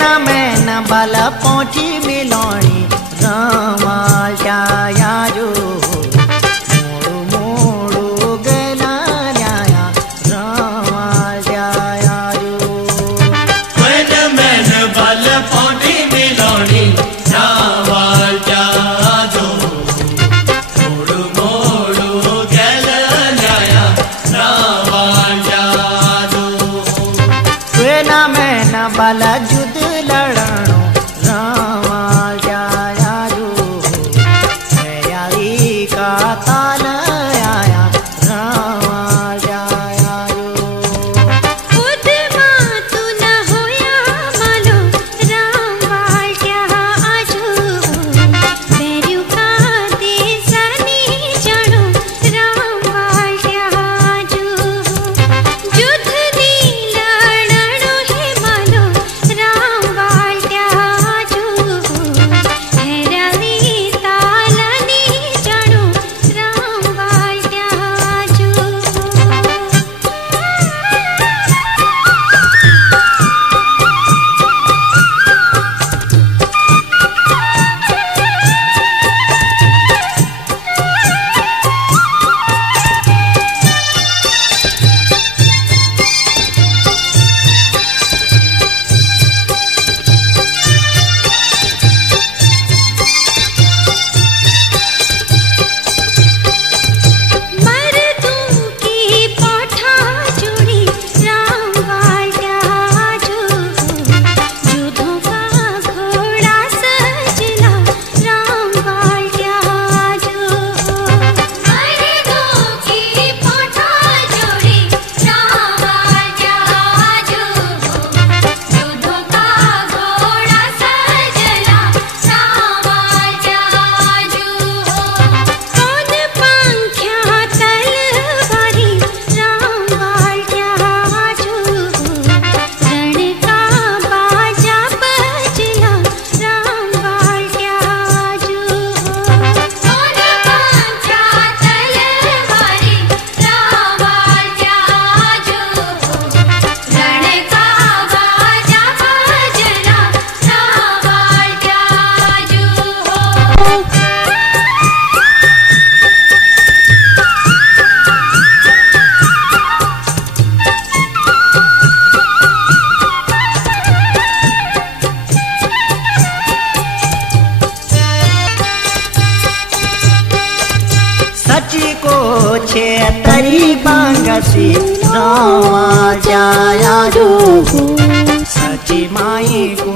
ना मैं न बल पहुँची मिलोनी रामाल जाया जो मोड़ू मोड़ू गला जाया रामाल जाया जो मैं न बल पहुँची मिलोनी रामाल जाया जो मोड़ू मोड़ू गला जाया रामाल जाया जो ना मैं न बल जुद लड़नो रामाल जाया जो तैयारी का ताल आया रामाल जाया जो खुद मातु न होया मालो रामाल जाया जो बेरु का देसनी जानो रामाल जाया जो युद्ध नी लड़नो है मालो रामाल जाया जो हैरानी तालनी जानो रामाल जाया जो मर्दों की पौठा जोड़ी रामाल जाया जो युद्धों का घोड़ा सजना रामाल जाया जो मर्दों की पौठा जोड़ी रामाल जाया जो युद्धों का घोड़ा सजना रामाल जाया जो कौन पंख्या तलवारी रामाल जाया जो रण का बाजा बजना रामाल जाया जो कौन पंख्या तलवारी रामाल जाया जो रण का बाजा बजना रामाल जाया जो सची को छे तरी बांगसी रामाल जाया जो सची माई को